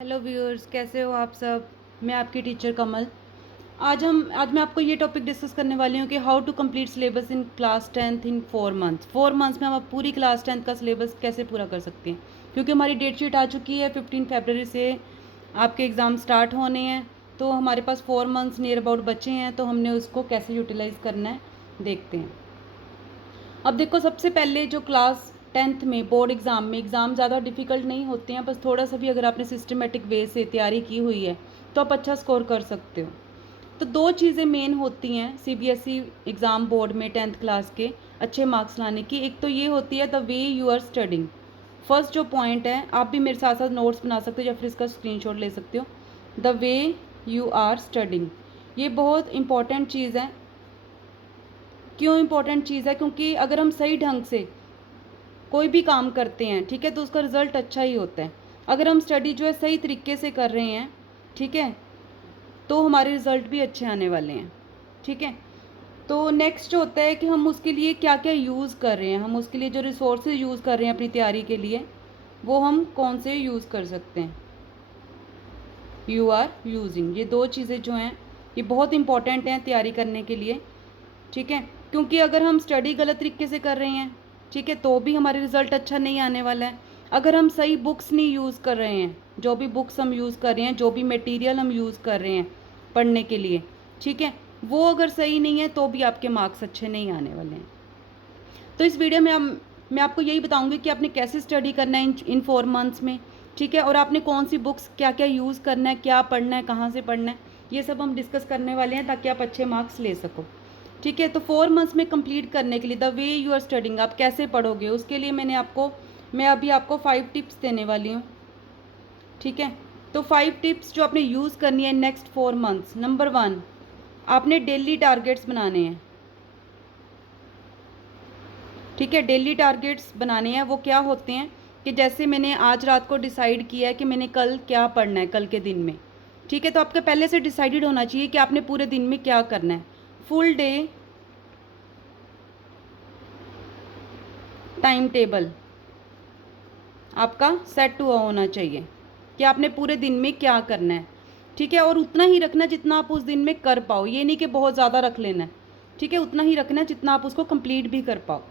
Hello viewers, कैसे हो आप सब। मैं आपकी टीचर कमल। आज मैं आपको ये टॉपिक डिस्कस करने वाली हूँ कि how to complete syllabus in class 10th in 4 months. 4 months में हम अब पूरी क्लास 10th का सिलेबस कैसे पूरा कर सकते हैं, क्योंकि हमारी डेट शीट आ चुकी है। 15 फरवरी से आपके एग्ज़ाम स्टार्ट होने हैं, तो हमारे पास 4 मंथ्स नियर अबाउट बचे हैं, तो हमने उसको कैसे यूटिलाइज़ करना है देखते हैं। अब देखो, सबसे पहले जो क्लास 10th में बोर्ड एग्ज़ाम में एग्ज़ाम ज़्यादा डिफ़िकल्ट नहीं होते हैं, बस थोड़ा सा भी अगर आपने सिस्टमेटिक वे से तैयारी की हुई है तो आप अच्छा स्कोर कर सकते हो। तो दो चीज़ें मेन होती हैं सीबीएसई एग्ज़ाम बोर्ड में 10th क्लास के अच्छे मार्क्स लाने की। एक तो ये होती है the way you are studying. First जो पॉइंट है, आप भी मेरे साथ साथ नोट्स बना सकते हो या फिर इसका स्क्रीनशॉट ले सकते हो। The way you are studying, ये बहुत इंपॉर्टेंट चीज़ है। क्यों इम्पोर्टेंट चीज़ है? क्योंकि अगर हम सही ढंग से कोई भी काम करते हैं, ठीक है, तो उसका रिज़ल्ट अच्छा ही होता है। अगर हम स्टडी जो है सही तरीके से कर रहे हैं, ठीक है, तो हमारे रिज़ल्ट भी अच्छे आने वाले हैं। ठीक है, तो नेक्स्ट जो होता है कि हम उसके लिए क्या क्या यूज़ कर रहे हैं, हम उसके लिए जो रिसोर्सेज यूज़ कर रहे हैं अपनी तैयारी के लिए, वो हम कौन से यूज़ कर सकते हैं। यू आर यूजिंग, ये दो चीज़ें जो हैं ये बहुत इंपॉर्टेंट हैं तैयारी करने के लिए। ठीक है, क्योंकि अगर हम स्टडी गलत तरीके से कर रहे हैं, ठीक है, तो भी हमारे रिज़ल्ट अच्छा नहीं आने वाला है। अगर हम सही बुक्स नहीं यूज़ कर रहे हैं, जो भी बुक्स हम यूज़ कर रहे हैं, जो भी मटेरियल हम यूज़ कर रहे हैं पढ़ने के लिए, ठीक है, वो अगर सही नहीं है तो भी आपके मार्क्स अच्छे नहीं आने वाले हैं। तो इस वीडियो में मैं आपको यही बताऊंगी कि आपने कैसे स्टडी करना है इन 4 मंथ्स में, ठीक है, और आपने कौन सी बुक्स क्या क्या यूज़ करना है, क्या पढ़ना है, कहाँ से पढ़ना है, ये सब हम डिस्कस करने वाले हैं ताकि आप अच्छे मार्क्स ले सको। ठीक है, तो 4 मंथ्स में कंप्लीट करने के लिए the way you are studying, आप कैसे पढ़ोगे, उसके लिए मैं अभी आपको 5 टिप्स देने वाली हूँ। ठीक है, तो 5 टिप्स जो आपने यूज़ करनी है नेक्स्ट 4 मंथ्स। नंबर 1, आपने डेली टारगेट्स बनाने हैं। ठीक है, डेली टारगेट्स बनाने हैं। वो क्या होते हैं कि जैसे मैंने आज रात को डिसाइड किया है कि मैंने कल क्या पढ़ना है कल के दिन में, ठीक है, तो आपके पहले से डिसाइडेड होना चाहिए कि आपने पूरे दिन में क्या करना है। फुल डे टाइम टेबल आपका सेट हुआ होना चाहिए कि आपने पूरे दिन में क्या करना है। ठीक है, और उतना ही रखना जितना आप उस दिन में कर पाओ, ये नहीं कि बहुत ज़्यादा रख लेना है। ठीक है, उतना ही रखना है जितना आप उसको कंप्लीट भी कर पाओ।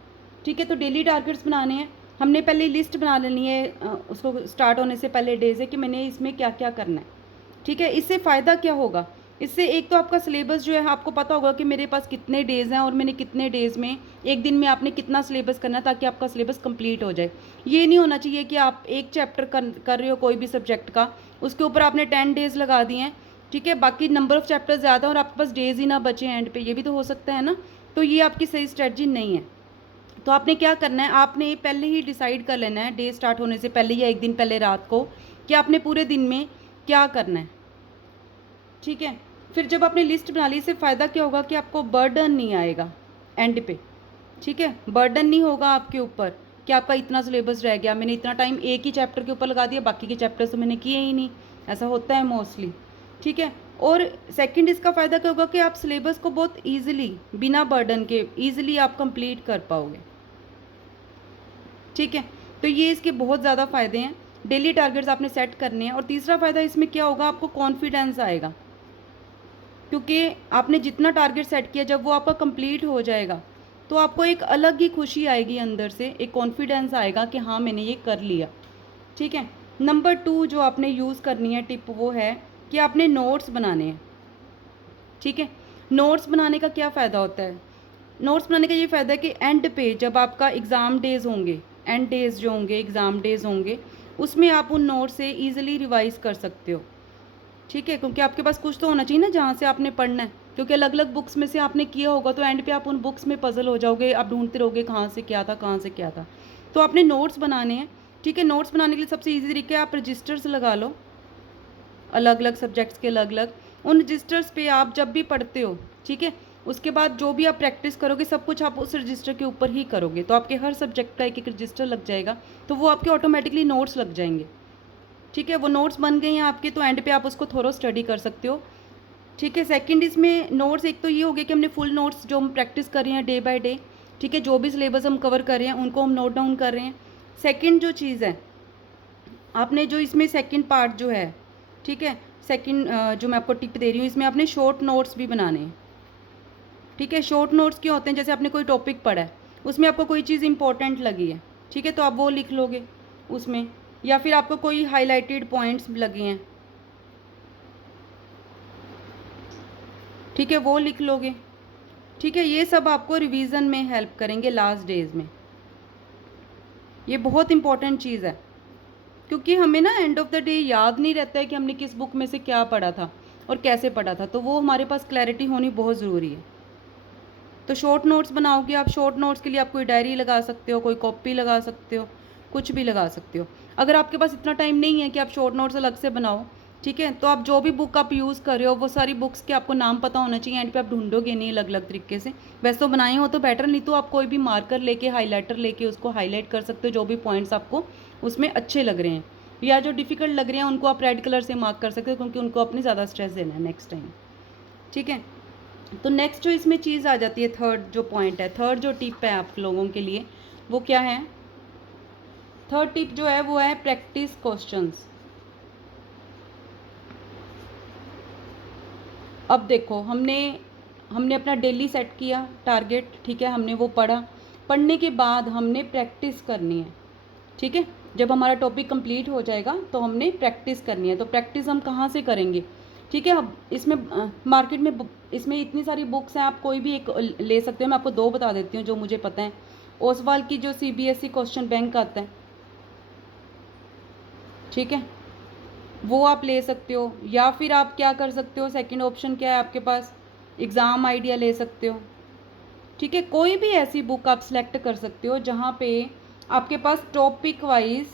ठीक है, तो डेली टारगेट्स बनाने हैं। हमने पहले लिस्ट बना लेनी है उसको स्टार्ट होने से पहले डे से कि मैंने इसमें क्या क्या करना है। ठीक है, इससे फ़ायदा क्या होगा? इससे एक तो आपका सिलेबस जो है आपको पता होगा कि मेरे पास कितने डेज़ हैं और मैंने कितने डेज़ में एक दिन में आपने कितना सिलेबस करना है ताकि आपका सिलेबस कंप्लीट हो जाए। ये नहीं होना चाहिए कि आप एक चैप्टर कर रहे हो कोई भी सब्जेक्ट का, उसके ऊपर आपने 10 डेज़ लगा दिए हैं, ठीक है, बाकी नंबर ऑफ़ चैप्टर ज़्यादा और आपके पास डेज़ ही ना बचे एंड पे, ये भी तो हो सकता है ना। तो ये आपकी सही स्ट्रेटजी नहीं है। तो आपने क्या करना है, आपने पहले ही डिसाइड कर लेना है डे स्टार्ट होने से पहले या एक दिन पहले रात को कि आपने पूरे दिन में क्या करना है। ठीक है, फिर जब आपने लिस्ट बना ली, इससे फ़ायदा क्या होगा कि आपको बर्डन नहीं आएगा एंड पे। ठीक है, बर्डन नहीं होगा आपके ऊपर कि आपका इतना सिलेबस रह गया, मैंने इतना टाइम एक ही चैप्टर के ऊपर लगा दिया, बाकी के चैप्टर्स तो मैंने किए ही नहीं। ऐसा होता है मोस्टली। ठीक है, और सेकंड इसका फ़ायदा क्या होगा कि आप सिलेबस को बहुत ईजिली बिना बर्डन के ईजिली आप कंप्लीट कर पाओगे। ठीक है, तो ये इसके बहुत ज़्यादा फ़ायदे हैं। डेली टारगेट्स आपने सेट करने हैं। और तीसरा फ़ायदा इसमें क्या होगा, आपको कॉन्फिडेंस आएगा, क्योंकि आपने जितना टारगेट सेट किया जब वो आपका कंप्लीट हो जाएगा तो आपको एक अलग ही खुशी आएगी, अंदर से एक कॉन्फिडेंस आएगा कि हाँ मैंने ये कर लिया। ठीक है, नंबर 2 जो आपने यूज़ करनी है टिप, वो है कि आपने नोट्स बनाने हैं। ठीक है, नोट्स बनाने का क्या फ़ायदा होता है? नोट्स बनाने का ये फ़ायदा है कि एंड पे जब आपका एग्ज़ाम डेज़ होंगे, एंड डेज़ जो होंगे एग्ज़ाम डेज़ होंगे, उसमें आप उन नोट्स से ईजिली रिवाइज़ कर सकते हो। ठीक है, क्योंकि आपके पास कुछ तो होना चाहिए ना जहाँ से आपने पढ़ना है, क्योंकि अलग अलग बुक्स में से आपने किया होगा तो एंड पे आप उन बुक्स में पजल हो जाओगे, आप ढूंढते रहोगे कहाँ से क्या था, कहाँ से क्या था। तो आपने नोट्स बनाने हैं। ठीक है, नोट्स बनाने के लिए सबसे ईजी तरीका है, आप रजिस्टर्स लगा लो, अलग अलग सब्जेक्ट्स के अलग अलग। उन रजिस्टर्स पे आप जब भी पढ़ते हो, ठीक है, उसके बाद जो भी आप प्रैक्टिस करोगे सब कुछ आप उस रजिस्टर के ऊपर ही करोगे, तो आपके हर सब्जेक्ट का एक एक रजिस्टर लग जाएगा, तो वो आपके ऑटोमेटिकली नोट्स लग जाएंगे। ठीक है, वो नोट्स बन गए हैं आपके, तो एंड पे आप उसको थोड़ा स्टडी कर सकते हो। ठीक है, सेकंड इसमें नोट्स एक तो ये हो गया कि हमने फुल नोट्स जो हम प्रैक्टिस कर रहे हैं डे बाय डे, ठीक है, जो भी सिलेबस हम कवर कर रहे हैं उनको हम नोट डाउन कर रहे हैं। सेकंड जो चीज़ है, आपने जो इसमें सेकंड पार्ट जो है, ठीक है, सेकंड जो मैं आपको टिप दे रही हूँ, इसमें आपने शॉर्ट नोट्स भी बनाने हैं। ठीक है, शॉर्ट नोट्स क्या होते हैं, जैसे आपने कोई टॉपिक पढ़ा है, उसमें आपको कोई चीज़ इंपॉर्टेंट लगी है, ठीक है, तो आप वो लिख लोगे उसमें, या फिर आपको कोई हाईलाइटेड पॉइंट्स लगे हैं, ठीक है, वो लिख लोगे। ठीक है, ये सब आपको रिवीजन में हेल्प करेंगे लास्ट डेज में। ये बहुत इंपॉर्टेंट चीज़ है, क्योंकि हमें ना एंड ऑफ द डे याद नहीं रहता है कि हमने किस बुक में से क्या पढ़ा था और कैसे पढ़ा था, तो वो हमारे पास क्लैरिटी होनी बहुत ज़रूरी है। तो शॉर्ट नोट्स बनाओगे आप, शॉर्ट नोट्स के लिए आप कोई डायरी लगा सकते हो, कोई कॉपी लगा सकते हो, कुछ भी लगा सकते हो। अगर आपके पास इतना टाइम नहीं है कि आप शॉर्ट नोट्स अलग से बनाओ, ठीक है, तो आप जो भी बुक आप यूज़ कर रहे हो वो सारी बुक्स के आपको नाम पता होना चाहिए, एंड पे आप ढूंढोगे नहीं अलग अलग तरीके से। वैसे तो बनाए हो तो बेटर, नहीं तो आप कोई भी मार्कर लेके, हाईलाइटर लेके उसको हाईलाइट कर सकते हो, जो भी पॉइंट्स आपको उसमें अच्छे लग रहे हैं या जो डिफ़िकल्ट लग रहे हैं उनको आप रेड कलर से मार्क कर सकते हो, क्योंकि उनको अपनी ज़्यादा स्ट्रेस देना है नेक्स्ट टाइम। ठीक है, तो नेक्स्ट जो इसमें चीज़ आ जाती है, थर्ड जो पॉइंट है, थर्ड जो टिप है आप लोगों के लिए, वो क्या है? थर्ड टिप जो है वो है प्रैक्टिस क्वेश्चंस। अब देखो, हमने अपना डेली सेट किया टारगेट, ठीक है, हमने वो पढ़ा, पढ़ने के बाद हमने प्रैक्टिस करनी है। ठीक है, जब हमारा टॉपिक कंप्लीट हो जाएगा तो हमने प्रैक्टिस करनी है। तो प्रैक्टिस हम कहाँ से करेंगे? ठीक है, अब इसमें मार्केट में इसमें इतनी सारी बुक्स हैं, आप कोई भी एक ले सकते हो। मैं आपको दो बता देती हूँ जो मुझे पता है। ओसवाल की जो CBSE क्वेश्चन बैंक आता है, ठीक है, वो आप ले सकते हो, या फिर आप क्या कर सकते हो, सेकंड ऑप्शन क्या है आपके पास, एग्ज़ाम आइडिया ले सकते हो। ठीक है, कोई भी ऐसी बुक आप सिलेक्ट कर सकते हो जहाँ पे आपके पास टॉपिक वाइज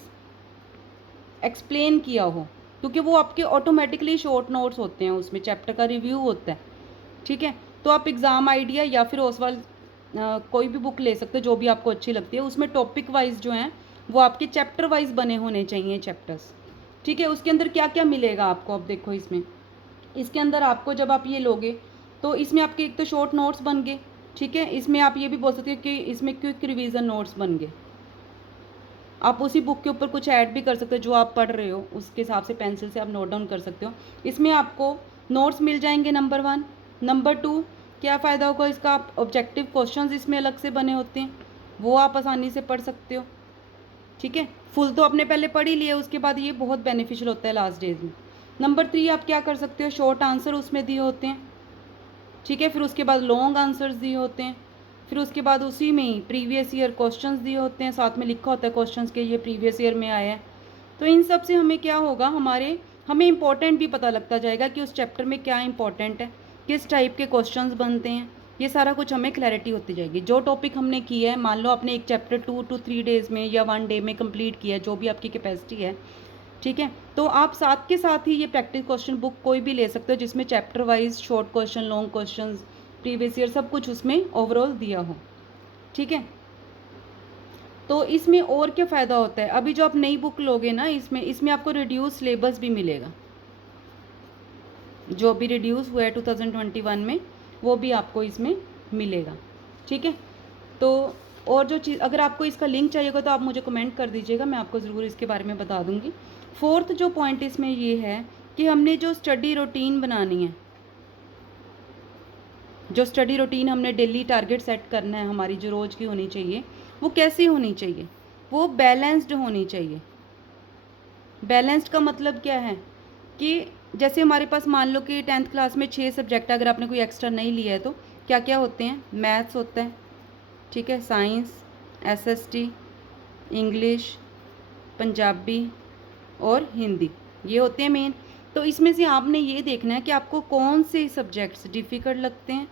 एक्सप्लेन किया हो, क्योंकि वो आपके ऑटोमेटिकली शॉर्ट नोट्स होते हैं, उसमें चैप्टर का रिव्यू होता है। ठीक है, तो आप एग्ज़ाम आइडिया या फिर ओसवाल कोई भी बुक ले सकते हो जो भी आपको अच्छी लगती है। उसमें टॉपिक वाइज जो हैं वो आपके चैप्टर वाइज बने होने चाहिए चैप्टर्स। ठीक है, उसके अंदर क्या क्या मिलेगा आपको, अब देखो इसमें, इसके अंदर आपको जब आप ये लोगे तो इसमें आपके एक तो शॉर्ट नोट्स बन गए, ठीक है, इसमें आप ये भी बोल सकते हो कि इसमें क्विक रिवीजन नोट्स बन गए। आप उसी बुक के ऊपर कुछ ऐड भी कर सकते हो, जो आप पढ़ रहे हो उसके हिसाब से पेंसिल से आप नोट डाउन कर सकते हो। इसमें आपको नोट्स मिल जाएंगे, नंबर 1। नंबर 2, क्या फ़ायदा होगा इसका, आप ऑब्जेक्टिव क्वेश्चंस इसमें अलग से बने होते हैं, वो आप आसानी से पढ़ सकते हो। ठीक है, फुल तो आपने पहले पढ़ ही लिया, उसके बाद ये बहुत बेनिफिशियल होता है लास्ट डेज में। नंबर 3, आप क्या कर सकते हो, शॉर्ट आंसर उसमें दिए होते हैं, ठीक है, फिर उसके बाद लॉन्ग आंसर्स दिए होते हैं, फिर उसके बाद उसी में ही प्रीवियस ईयर क्वेश्चंस दिए होते हैं, साथ में लिखा होता है क्वेश्चंस के ये प्रीवियस ईयर में आया है। तो इन सब से हमें क्या होगा, हमें इंपॉर्टेंट भी पता लगता जाएगा कि उस चैप्टर में क्या इंपॉर्टेंट है, किस टाइप के क्वेश्चंस बनते हैं, ये सारा कुछ हमें क्लैरिटी होती जाएगी। जो टॉपिक हमने किया है, मान लो आपने एक चैप्टर 2 to 3 डेज़ में या 1 डे में कंप्लीट किया है, जो भी आपकी कैपेसिटी है, ठीक है, तो आप साथ के साथ ही ये प्रैक्टिस क्वेश्चन बुक कोई भी ले सकते हो, जिसमें chapter wise short question, long question, previous year सब कुछ उसमें ओवरऑल दिया हो। ठीक है, तो इसमें और क्या फ़ायदा होता है, अभी जो आप नई बुक लोगे ना, इसमें आपको रिड्यूस सिलेबस भी मिलेगा, जो अभी रिड्यूस हुआ है 2021 में, वो भी आपको इसमें मिलेगा। ठीक है, तो और जो चीज़, अगर आपको इसका लिंक चाहिएगा तो आप मुझे कमेंट कर दीजिएगा, मैं आपको ज़रूर इसके बारे में बता दूंगी। फोर्थ जो पॉइंट इसमें ये है कि हमने जो स्टडी रूटीन बनानी है, जो स्टडी रूटीन हमने डेली टारगेट सेट करना है, हमारी जो रोज़ की होनी चाहिए, वो कैसी होनी चाहिए, वो बैलेंस्ड होनी चाहिए। बैलेंस्ड का मतलब क्या है कि जैसे हमारे पास मान लो कि 10th क्लास में 6 सब्जेक्ट, अगर आपने कोई एक्स्ट्रा नहीं लिया है तो क्या क्या होते हैं, मैथ्स होता है, ठीक है, साइंस, SST, इंग्लिश, पंजाबी और हिंदी, ये होते हैं मेन। तो इसमें से आपने ये देखना है कि आपको कौन से सब्जेक्ट्स डिफ़िकल्ट लगते हैं,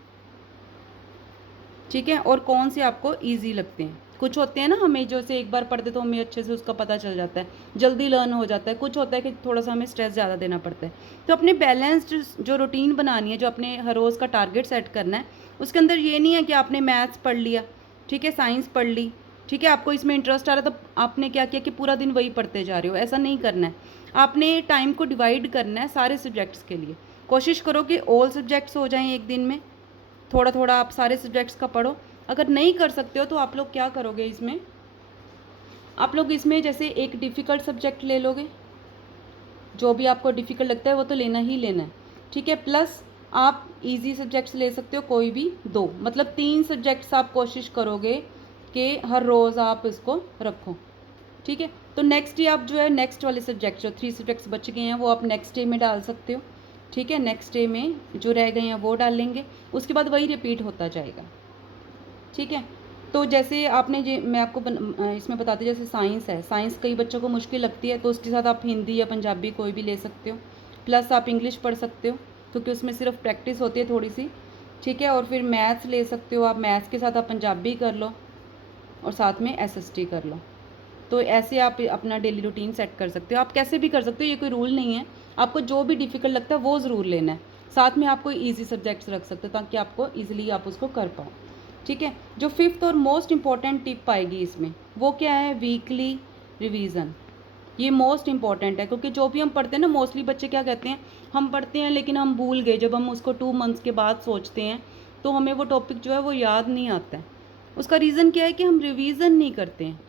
ठीक है, और कौन से आपको इजी लगते हैं। कुछ होते हैं ना, हमें जो से एक बार पढ़ते तो हमें अच्छे से उसका पता चल जाता है, जल्दी लर्न हो जाता है। कुछ होता है कि थोड़ा सा हमें स्ट्रेस ज़्यादा देना पड़ता है। तो अपने बैलेंस्ड जो रूटीन बनानी है, जो अपने हर रोज़ का टारगेट सेट करना है, उसके अंदर ये नहीं है कि आपने मैथ्स पढ़ लिया, ठीक है, साइंस पढ़ ली, ठीक है, आपको इसमें इंटरेस्ट आ रहा है तो आपने क्या किया कि पूरा दिन वही पढ़ते जा रहे हो, ऐसा नहीं करना है। आपने टाइम को डिवाइड करना है सारे सब्जेक्ट्स के लिए। कोशिश करो कि ऑल सब्जेक्ट्स हो जाएं एक दिन में, थोड़ा थोड़ा आप सारे सब्जेक्ट्स का पढ़ो। अगर नहीं कर सकते हो तो आप लोग क्या करोगे, इसमें आप लोग इसमें जैसे एक डिफ़िकल्ट सब्जेक्ट ले लोगे, जो भी आपको डिफ़िकल्ट लगता है वो तो लेना ही लेना है, ठीक है। प्लस आप इजी सब्जेक्ट्स ले सकते हो, कोई भी 2, मतलब 3 सब्जेक्ट्स आप कोशिश करोगे कि हर रोज़ आप इसको रखो, ठीक है। तो नेक्स्ट डे आप जो है नेक्स्ट वाले सब्जेक्ट जो 3 सब्जेक्ट्स बच गए हैं वो आप नेक्स्ट डे में डाल सकते हो, ठीक है। नेक्स्ट डे में जो रह गए हैं वो डालेंगे, उसके बाद वही रिपीट होता जाएगा, ठीक है। तो जैसे आपने मैं आपको इसमें बताती जैसे साइंस है, साइंस कई बच्चों को मुश्किल लगती है तो उसके साथ आप हिंदी या पंजाबी कोई भी ले सकते हो। प्लस आप इंग्लिश पढ़ सकते हो क्योंकि उसमें सिर्फ प्रैक्टिस होती है थोड़ी सी, ठीक है। और फिर मैथ्स ले सकते हो आप, मैथ्स के साथ आप पंजाबी कर लो और साथ में SST कर लो। तो ऐसे आप अपना डेली रूटीन सेट कर सकते हो। आप कैसे भी कर सकते हो, ये कोई रूल नहीं है, आपको जो भी डिफ़िकल्ट लगता है वो ज़रूर लेना है। साथ में आप कोई ईजी सब्जेक्ट्स रख सकते हो ताकि आपको ईजिली आप उसको कर पाओ, ठीक है। जो 5th और मोस्ट इंपॉर्टेंट टिप आएगी इसमें वो क्या है, वीकली रिवीजन। ये मोस्ट इंपॉर्टेंट है क्योंकि जो भी हम पढ़ते हैं ना, मोस्टली बच्चे क्या कहते हैं, हम पढ़ते हैं लेकिन हम भूल गए। जब हम उसको 2 मंथ्स के बाद सोचते हैं तो हमें वो टॉपिक जो है वो याद नहीं आता है। उसका रीज़न क्या है कि हम रिवीजन नहीं करते हैं,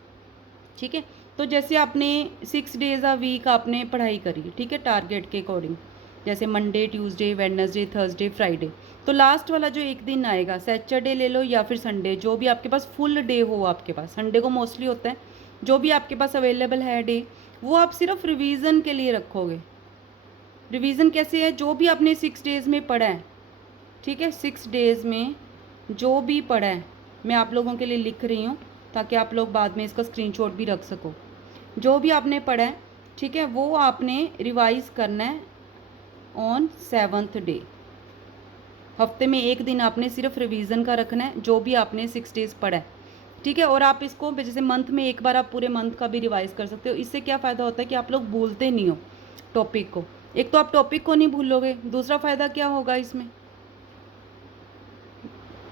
ठीक है। तो जैसे आपने 6 डेज़ अ वीक आपने पढ़ाई करी, ठीक है, टारगेट के अकॉर्डिंग, जैसे Monday, Tuesday, Wednesday, Thursday, Friday. तो लास्ट वाला जो एक दिन आएगा, सैटरडे ले लो या फिर संडे, जो भी आपके पास फुल डे हो, आपके पास संडे को मोस्टली होता है, जो भी आपके पास अवेलेबल है डे, वो आप सिर्फ रिवीजन के लिए रखोगे। रिवीजन कैसे है, जो भी आपने 6 डेज़ में पढ़ा है, ठीक है, 6 डेज़ में जो भी पढ़ा है, मैं आप लोगों के लिए लिख रही हूँ ताकि आप लोग बाद में इसका स्क्रीनशॉट भी रख सको। जो भी आपने पढ़ा है, ठीक है, वो आपने रिवाइज करना है ऑन 7th डे। हफ्ते में एक दिन आपने सिर्फ रिवीजन का रखना है जो भी आपने 6 डेज़ पढ़ा है, ठीक है। और आप इसको जैसे मंथ में एक बार आप पूरे मंथ का भी रिवाइज कर सकते हो। इससे क्या फ़ायदा होता है कि आप लोग भूलते नहीं हो टॉपिक को। एक तो आप टॉपिक को नहीं भूलोगे, दूसरा फ़ायदा क्या होगा इसमें,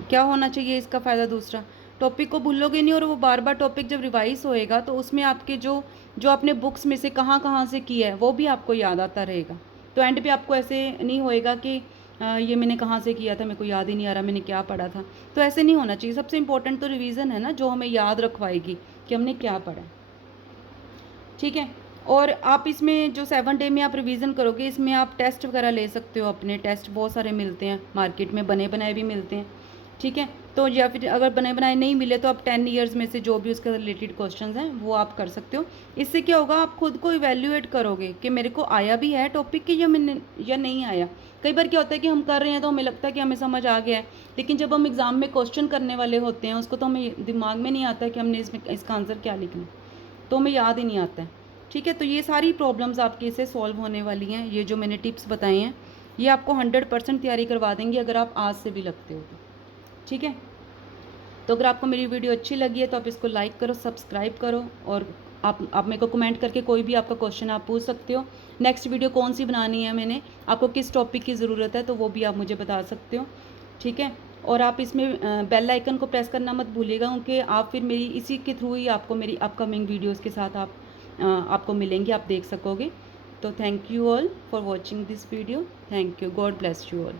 क्या होना चाहिए इसका फ़ायदा, दूसरा टॉपिक को भूलोगे नहीं और वो बार बार टॉपिक जब रिवाइज होएगा तो उसमें आपके जो जो आपने बुक्स में से कहाँ कहाँ से किया है वो भी आपको याद आता रहेगा। तो एंड पे आपको ऐसे नहीं होएगा कि ये मैंने कहाँ से किया था, मेरे को याद ही नहीं आ रहा मैंने क्या पढ़ा था। तो ऐसे नहीं होना चाहिए। सबसे इंपॉर्टेंट तो रिवीजन है ना, जो हमें याद रखवाएगी कि हमने क्या पढ़ा, ठीक है। और आप इसमें जो 7 डे में आप रिवीजन करोगे, इसमें आप टेस्ट वगैरह ले सकते हो। अपने टेस्ट बहुत सारे मिलते हैं मार्केट में, बने बनाए भी मिलते हैं, ठीक है। तो या फिर अगर बने बनाए नहीं मिले तो आप 10 ईयर्स में से जो भी उसके रिलेटेड क्वेश्चंस हैं वो आप कर सकते हो। इससे क्या होगा, आप खुद को इवेल्यूएट करोगे कि मेरे को आया भी है टॉपिक की या नहीं आया। कई बार क्या होता है कि हम कर रहे हैं तो हमें लगता है कि हमें समझ आ गया है, लेकिन जब हम एग्ज़ाम में क्वेश्चन करने वाले होते हैं उसको तो हमें दिमाग में नहीं आता है कि हमने इसका आंसर क्या लिखना, तो हमें याद ही नहीं आता है, ठीक है। तो ये सारी प्रॉब्लम्स आपकी इससे सॉल्व होने वाली हैं। ये जो मैंने टिप्स बताए हैं ये आपको 100% तैयारी करवा देंगी अगर आप आज से भी लगते हो तो, ठीक है। तो अगर आपको मेरी वीडियो अच्छी लगी है तो आप इसको लाइक करो, सब्सक्राइब करो और आप मेरे को कमेंट करके कोई भी आपका क्वेश्चन आप पूछ सकते हो। नेक्स्ट वीडियो कौन सी बनानी है, मैंने आपको किस टॉपिक की ज़रूरत है, तो वो भी आप मुझे बता सकते हो, ठीक है। और आप इसमें बेल आइकन को प्रेस करना मत भूलिएगा क्योंकि आप फिर मेरी इसी के थ्रू ही आपको मेरी अपकमिंग वीडियोज़ के साथ आपको मिलेंगे, आप देख सकोगे। तो thank you all for watching this video. Thank you, God bless you all.